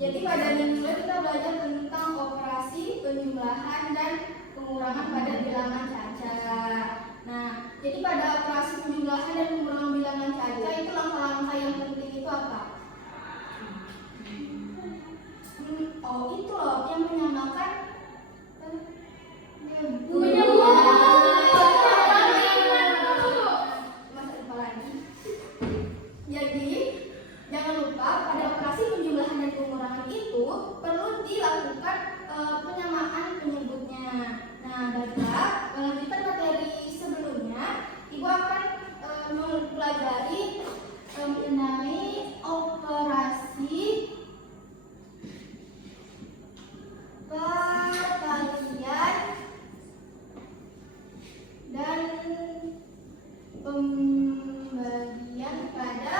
Jadi pada minggu lalu kita belajar tentang operasi penjumlahan dan pengurangan pada bilangan cacat. Nah, jadi pada operasi penjumlahan dan pengurangan bilangan cacat itu langkah-langkah yang penting itu apa? Oh, itu loh yang menyamakan Jadi jangan lupa pada operasi penjumlahan dan pengurangan itu perlu dilakukan penyamaan penyebutnya. Nah, baiklah, melanjutkan materi sebelumnya, Ibu akan mempelajari mengenai operasi perkalian dan pembagian pada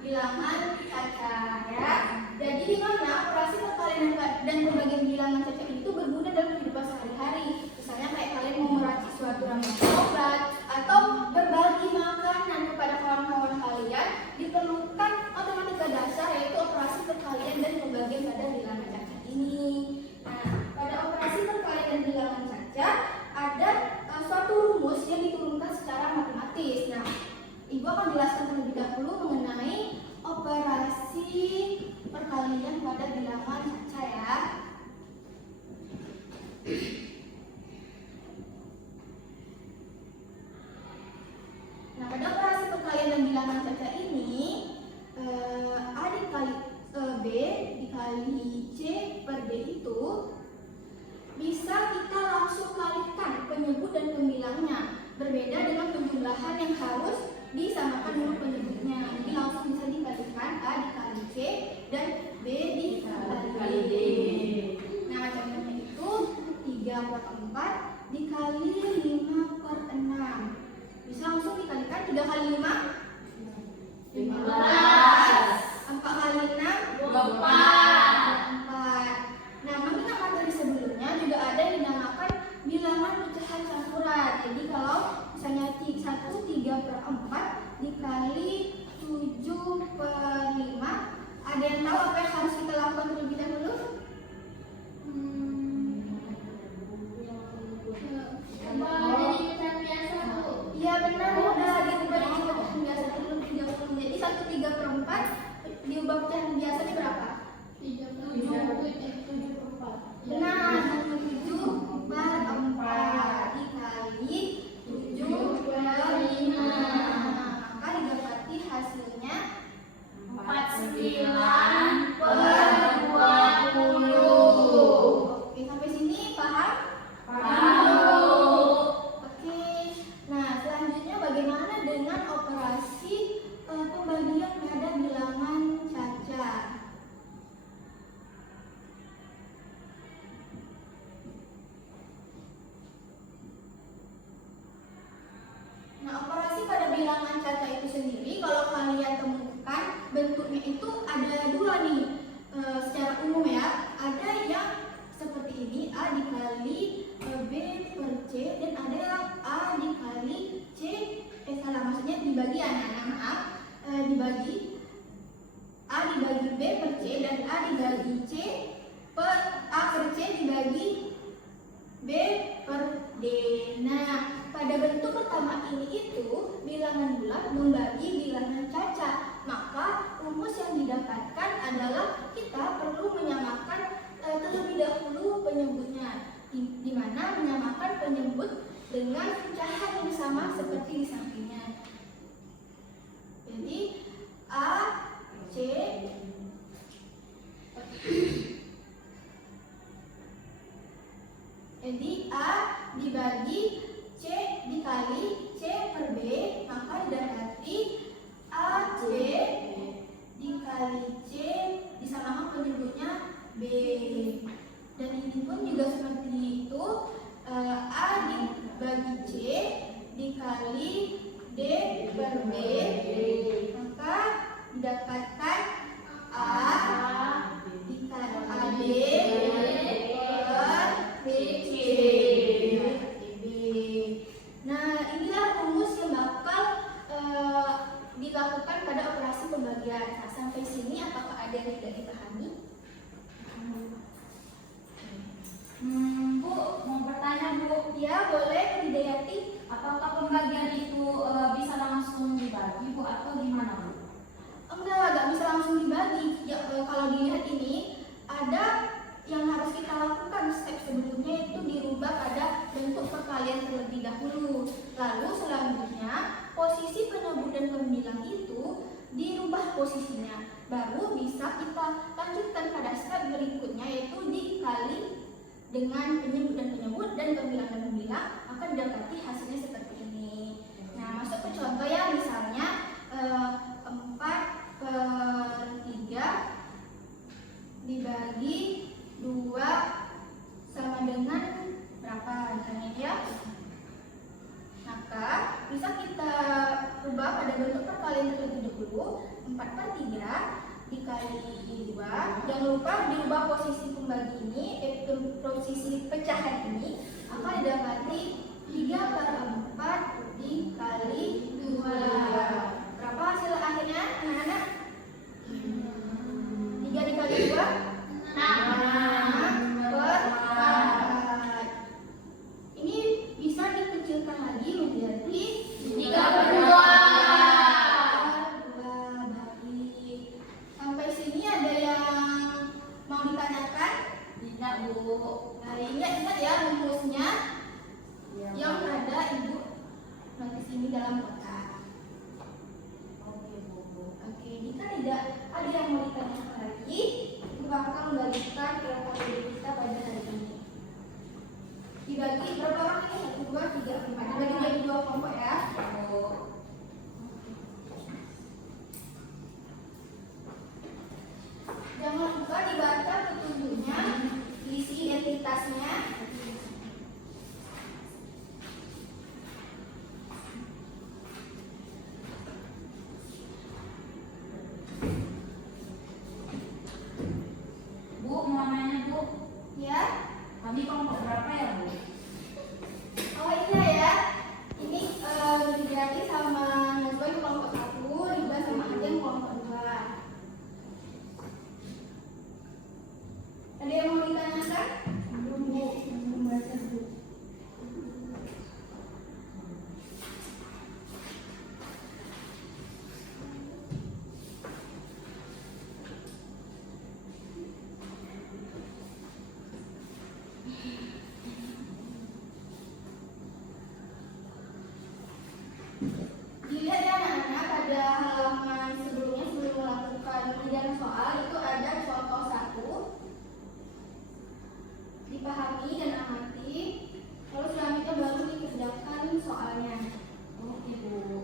bilangan cacat ya. Jadi di mana operasi perkalian dan pembagian bilangan cacat itu berguna dalam kehidupan sehari-hari. Misalnya kayak kalian mau meracik suatu ramuan obat atau berbagi makanan kepada kawan-kawan kalian, diperlukan matematika dasar yaitu operasi perkalian dan pembagian pada bilangan cacat ini. Nah, pada operasi perkalian dan bilangan cacat ada suatu rumus yang diturunkan secara matematis. Nah, Ibu akan jelaskan terlebih dahulu mengenai operasi perkalian pada bilangan cacat ya. Nah, pada operasi perkalian dan bilangan cacat ini A dikali B dikali C per D itu bisa kita langsung kalikan penyebut dan pembilangnya. Berbeda dengan penjumlahan yang harus disamakan dengan penyebutnya. Jadi langsung bisa dikalikan A dikali C dan B dikali D. Nah, contohnya itu 3 per 4 dikali 5 per 6. Bisa langsung dikalikan 3 kali 5? 15. 4 kali 6? 24. Nah, mengingat materi sebelumnya juga ada yang dinamakan bilangan pecahan campuran. Jadi kalau misalnya 3 per 4 dikali 7 per 5, ada yang tahu apa yang harus kita lakukan terlebih dahulu? Jadi pecahan biasa, Bu. Iya benar, udah diubah jadi pecahan biasa dulu 30. Jadi 1 3 per 4 diubah pecahan biasanya berapa? 7 per 4. Benar, 7 per 4 dikali 7 per 5. Maka didapati hasilnya 49 per 20. Oke, sampai sini paham? Oke. Nah, selanjutnya bagaimana dengan operasi pembagian pada bilangan cacat? Nah, operasi pada bilangan cacat itu sendiri kalau kalian temukan bentuknya itu ada dua nih secara umum ya. Ada yang seperti ini A dikali B per C dan ada yang A dikali C maksudnya dibagi dibagi A dibagi B per C dan A dibagi C per A per C dibagi B per D. Nah, pada bentuk pertama ini itu bilangan bulat membagi bilangan cacat. Maka rumus yang didapatkan adalah kita perlu menyamakan terlebih dahulu penyebutnya, di mana menyamakan penyebut dengan pecahan yang sama seperti di sampingnya. Jadi A C jadi A dibagi C dikali C per B, maka didapati A B dikali C disamakan penyebutnya B. Dan ini pun juga seperti itu, A dibagi C dikali D per B, maka didapatkan A dikali AB per BC. Nah, inilah rumus yang bakal dilakukan pada operasi pembagian. Nah, sampai sini apakah ada yang tidak dipahami? diubah posisinya. Baru bisa kita lanjutkan pada step berikutnya, yaitu dikali dengan penyebut dan penyebut dan pembilang dan pembilang, maka didapati hasilnya seperti ini. Nah, masuk ke contoh ya, misalnya 4/3 dibagi 2 sama dengan berapa misalnya ya. Maka bisa kita ubah pada bentuk perkalian terlebih dahulu. 4/3 dikali 2. Jangan lupa diubah posisi pembagi ini, posisi pecahan ini akan didapati 3/4 dikali 2. Berapa hasil akhirnya anak-anak? 3 dikali 2? 6/4. Ini bisa dikecilkan lagi menjadi 3/2. Baik. Sampai sini ada yang mau ditanyakan? Tidak, Bu. Nah, ingat ya rumusnya yang ada Ibu notis ini dalam kotak. Oke, Bu. Oke, jika tidak ada yang mau ditanyakan lagi, Ibu akan kembalikan ke KPD kita pada hari ini. Dibagi berapa orang ini? 1, 2, 3, 4. Dibagi jadi 2 kelompok ya. Bu. Jangan lupa dibaca petunjuknya, isi identitasnya. Bu, mau nanya, Bu. Ya. Kami kelompok berapa ya, Bu? Oh iya ya. Ini Widyati sama Nazwa yang kelompok 1, Rida sama Ajeng kelompok 2. Ada yang mau ditanyakan? Belum, Bu. Membaca dulu. Dilihat ya anak-anak, pada halaman sebelumnya sebelum melakukan pengerjaan soal itu ada contoh 1, dipahami dan amati, lalu selanjutnya baru dikerjakan soalnya. Oke, Bu.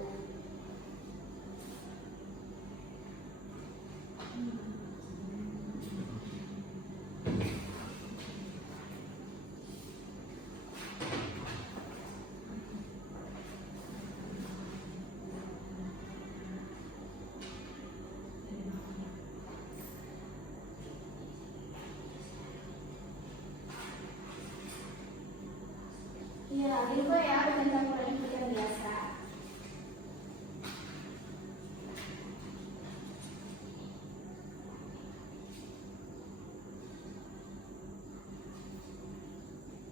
Iya, juga ya dengan campuran seperti yang biasa.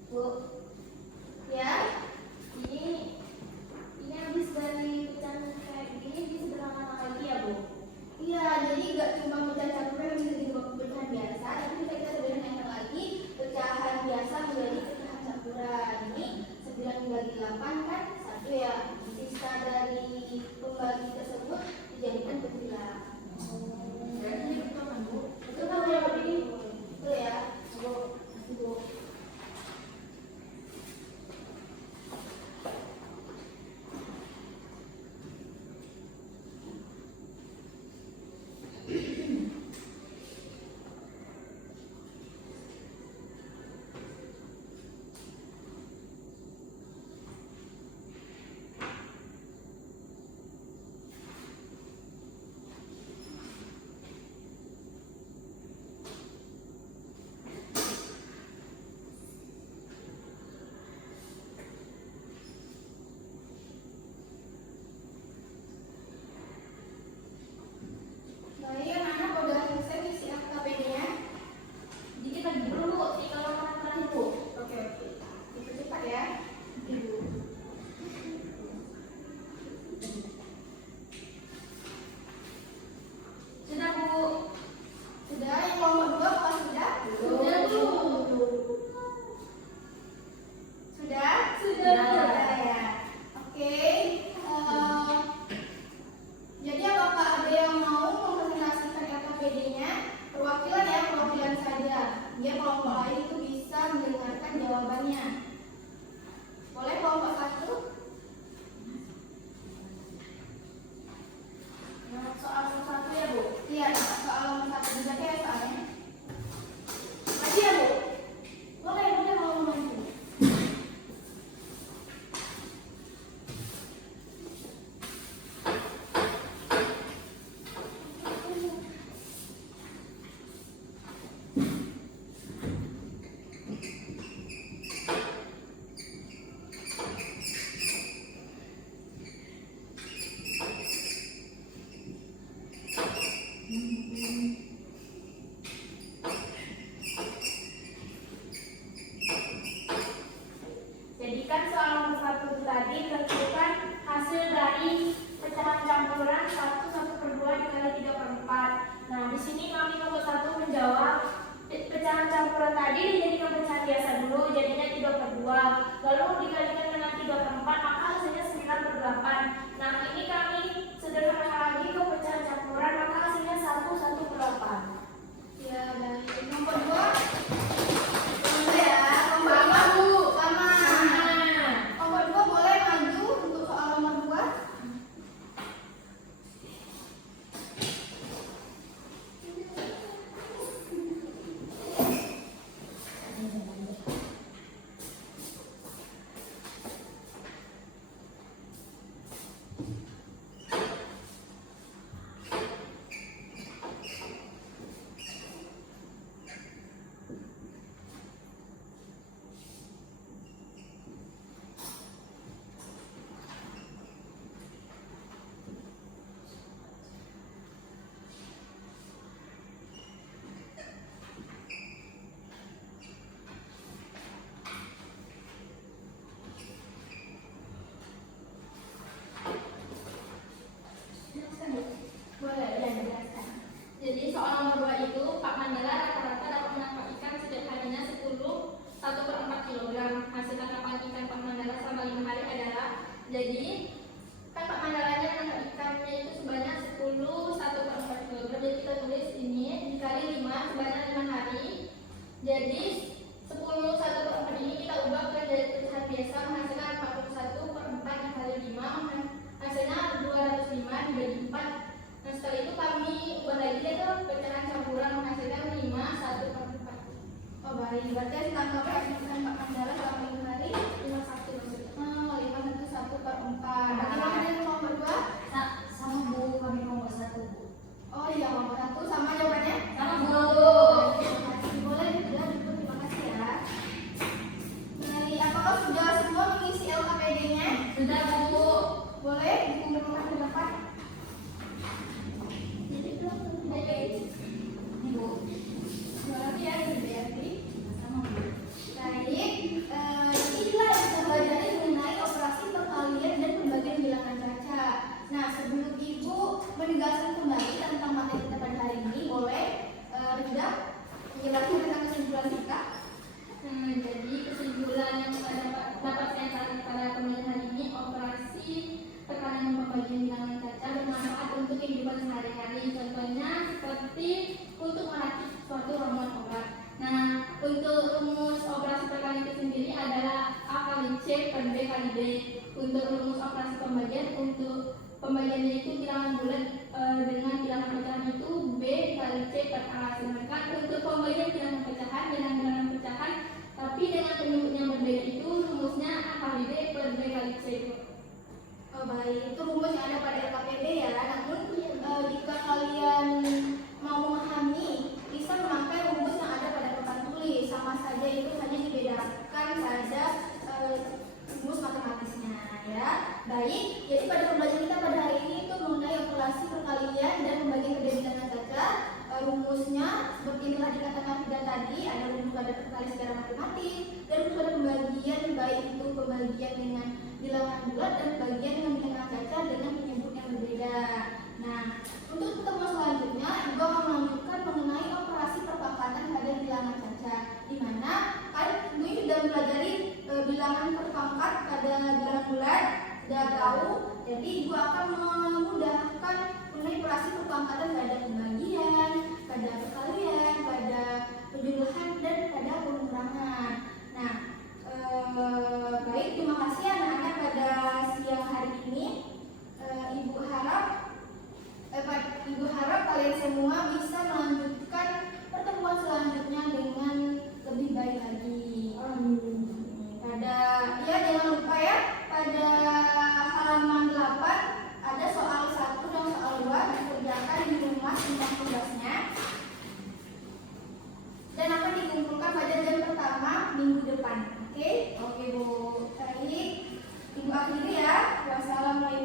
Bu, ya, Ini habis dari pecahan kayak gini bisa berulang lagi ya, Bu? iya, jadi nggak cuma pecah campuran yang bisa jadi pecahan biasa, tapi bisa kita sederhanakan lagi pecahan biasa menjadi pecahan campuran. Ini 9 dibagi 8 kan 1 ya. Sisa dari pembagi tersebut dijadikan pecahan. Berarti ini betul kan, Bu? Itu kan yang ini, itu ya, Bu. perwakilan ya, perwakilan saja. Biar kelompok lain itu bisa mendengarkan jawabannya. Boleh kelompok 1? Soal nomor 1 ya, Bu? Iya, soal nomor 1 juga ya soalnya. Maju ya, Bu? Boleh kalau mau maju. Jadikan soal nomor 1 tadi tentukan hasil dari pecahan campuran 1/1/2 dikali 3/4. Nah, di sini kami nomor 1 menjawab pecahan campuran tadi dijadikan pecahan biasa dulu, jadinya 3/2. Lalu dikalikan dengan 3/4, maka hasilnya 9/8. Nah, ini kami sederhanakan lagi ke pecahan campuran, maka hasilnya 1/1/8. Ya, baik. Nomor 2. Boleh ya. Nomor 2, Bu. Sama. Nomor 2 boleh maju untuk soal nomor 2. Boleh ya, dijelaskan. Jadi soal nomor 2 itu Pak Mandala rata-rata dapat menangkap ikan setiap harinya 1/4 kilogram. Hasil tangkapan ikan Pak Mandala selama 5 hari adalah, jadi kan Pak Mandalanya menangkap ikannya itu sebanyak 1/4 kilogram. Jadi kita tulis ini dikali 5 sebanyak 5 hari. Jadi 1/4 ini kita ubah ke pecahan biasa menghasilkan 41/4 dikali 5, hasilnya 205 dibagi 4. Nah, setelah itu kami buat lagi itu pecahan campuran menghasilkan 5/1/4. Oh, baik. Berarti tanggapan ikan Pak Mandala selama 5 hari 51 maksudnya. 5/1/4. Bagaimana dengan nomor 2? Sama, Bu, kami nomor 1, Bu. Oh iya, nomor 1 sama jawabannya? Sama, Bu. Terima kasih. Boleh juga, Bu. Terima kasih ya. Baik, apakah sudah semua mengisi LKPD-nya? Sudah, Bu. Boleh dikumpulkan ke depan. Baik. Ini, Bu. Terima kasih ya, Sudiati. Sama, Bu. Baik, inilah yang kita pelajari mengenai operasi perkalian dan pembagian bilangan caca. Nah, sebelum Ibu menegaskan kembali tentang materi kita pada hari ini, boleh Rida menjelaskan tentang kesimpulan kita? Jadi kesimpulan yang dapat saya tarik pada pembelajaran hari ini, operasi perkalian dan pembagian bilangan caca bermanfaat untuk kehidupan sehari-hari. Contohnya seperti untuk merakit suatu ramuan obat. Nah, untuk rumus operasi perkalian itu sendiri adalah A kali C per B kali D. Untuk rumus operasi pembagian, untuk pembagiannya itu bilangan bulat dengan bilangan pecahan itu B kali C per A. Sedangkan untuk pembagian bilangan pecahan dengan bilangan pecahan tapi dengan penyebut yang berbeda itu rumusnya A kali D per B kali C. Oh, baik, itu rumus yang ada pada LKPD ya. Namun jika kalian mau memahami, bisa memakai rumus yang ada pada papan tulis. Sama saja, itu hanya dibedakan saja rumus matematisnya ya. Baik, jadi pada pembelajaran kita pada hari ini itu mengenai operasi perkalian dan pembagian bilangan caca. Rumusnya seperti yang telah dikatakan Frida tadi, ada rumus pada perkalian secara matematis dan rumus pada pembagian, baik itu pembagian dengan bilangan bulat dan pembagian dengan bilangan caca dengan penyebut yang berbeda. Nah, untuk pertemuan selanjutnya Ibu akan melanjutkan mengenai operasi perpangkatan pada bilangan caca, di mana kalian tentunya sudah mempelajari bilangan perpangkat pada bilangan bulat, sudah tahu. Jadi Ibu akan memudahkan mengenai operasi perpangkatan pada pembagian, pada perkalian depan. Oke? Oke, Bu. Baik. Ibu akhiri ya. Wassalamualaikum